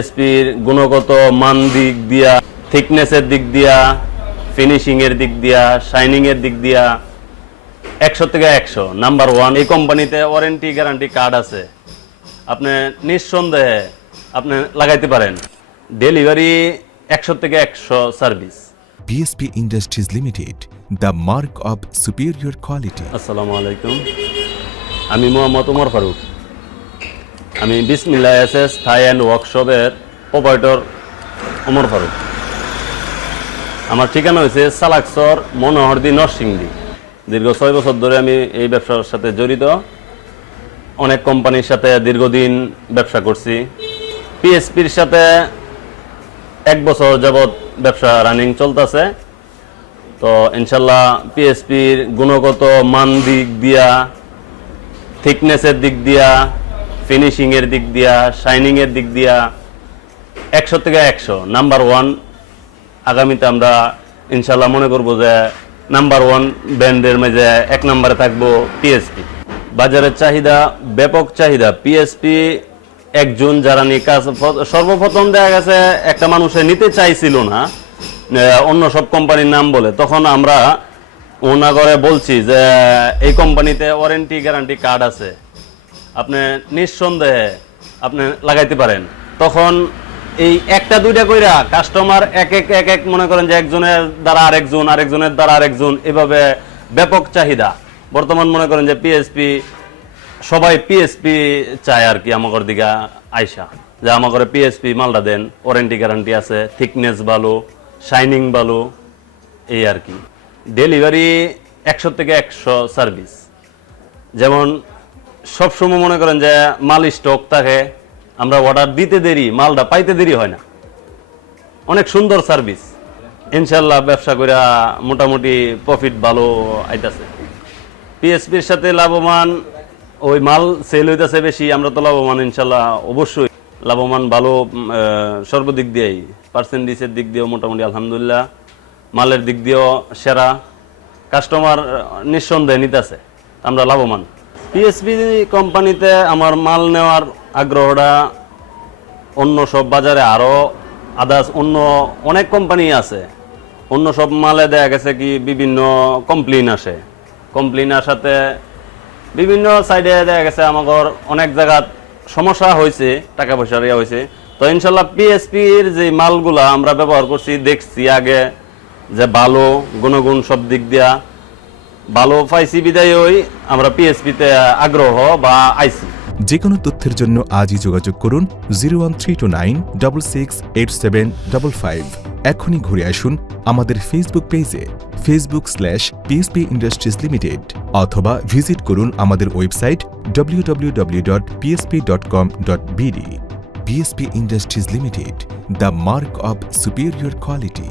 পিএসপির গুণগত মান দিক দিয়া থিকনেসের দিক দিয়া ফিনিশিং এর দিক দিয়া শাইনিং এর দিক দিয়া একশো থেকে একশো। নাম্বার ওয়ান এই কোম্পানিতে ওয়ারেন্টি গ্যারান্টি কার্ড আছে। আপনি নিঃসন্দেহে আপনি লাগাইতে পারেন। ডেলিভারি একশো থেকে একশো service PSP industries limited the mark of superior quality আসসালামু আলাইকুম। আমি মোহাম্মদ উমর ফারুক। আমি Bismillah S S Thai and ওয়ার্কশপের অপারেটর উমর ফারুক। আমার ঠিকানা হয়েছে সালাকসর মনোহরদি, নরসিংদী। দীর্ঘ ছয় বছর ধরে আমি এই ব্যবসার সাথে জড়িত। অনেক কোম্পানির সাথে দীর্ঘদিন ব্যবসা করছি। পিএসপির সাথে এক বছর যাবৎ ব্যবসা রানিং চলতেছে। তো ইনশাল্লাহ পিএসপির গুণগত মান দিক দিয়া থিকনেসের দিক দিয়া ফিনিশিং এর দিক দিয়া শাইনিং এর দিক দিয়া একশো থেকে একশো নাম্বার ওয়ান আগামীতে আমরা ইনশাল্লাহ মনে করব যে নাম্বার ওয়ান ব্র্যান্ডের মাঝে এক নম্বরে থাকব পিএসপি বাজারের চাহিদা, ব্যাপক চাহিদা। পিএসপি একজন যারা নিয়ে কাজ সর্বপ্রথম দেখা গেছে একটা মানুষে নিতে চাইছিল না অন্য সব কোম্পানির নাম বলে। তখন আমরা ওনাগরে বলছি যে এই কোম্পানিতে ওয়ারেন্টি গ্যারান্টি কার্ড আছে। আপনি নিঃসন্দেহে আপনি লাগাইতে পারেন। তখন এই একটা, দুইটা কইরা কাস্টমার এক এক এক এক মনে করেন যে একজনের দ্বারা আরেকজন, আরেকজনের দ্বারা আরেকজন, এভাবে ব্যাপক চাহিদা। বর্তমান মনে করেন যে পিএসপি সবাই পিএসপি চায় আর কি আমাদের দিকে আইসা। যে আমাদের পিএসপি মালটা দেন ওয়ারেন্টি গ্যারান্টি আছে থিকনেস ভালো শাইনিং ভালো, এই আর কি। ডেলিভারি একশো থেকে একশো সার্ভিস যেমন সবসময় মনে করেন যে মাল স্টক থাকে, আমরা অর্ডার দিতে দেরি, মালটা পাইতে দেরি হয় না। অনেক সুন্দর সার্ভিস ইনশাল্লাহ ব্যবসা করে মোটামুটি প্রফিট ভালো আইতাছে। পিএসপির সাথে লাভবান, ওই মাল সেল হইতেছে বেশি, আমরা তো লাভবান ইনশাল্লাহ অবশ্যই। লাভবান ভালো সর্বদিক দিয়েই। পার্সেন্টেজের দিক দিয়েও মোটামুটি আলহামদুলিল্লাহ। মালের দিক দিয়েও সেরা। কাস্টমার নিঃসন্দেহে নিতেছে। আমরা লাভবান। পিএসপি কোম্পানিতে আমার মাল নেওয়ার আগ্রহটা অন্য সব বাজারে আরও আদার্স অন্য অনেক কোম্পানি আছে। অন্য সব মালে দেখা গেছে কি বিভিন্ন কমপ্লেন আসে। কমপ্লেন আসাতে বিভিন্ন সাইডে দেখা গেছে আমাদের অনেক জায়গাত সমস্যা হয়েছে টাকা পয়সার ইয়া হয়েছে তো ইনশাল্লাহ পিএসপির যে মালগুলা আমরা ব্যবহার করছি, দেখছি আগে যে ভালো, গুণগুণ সব দিক দিয়া ভালো পাইছি, বিদায় ওই আমরা পিএসপিতে আগ্রহ বা আইসি যে কোনো তথ্যের জন্য আজই যোগাযোগ করুন zero one three two nine, double six, eight seven, double five. এখনই ঘুরে আসুন আমাদের ফেসবুক পেজে Facebook slash PSP industries limited অথবা ভিজিট করুন আমাদের website W W W dot PSP dot com dot BD PSP industries limited the mark of superior quality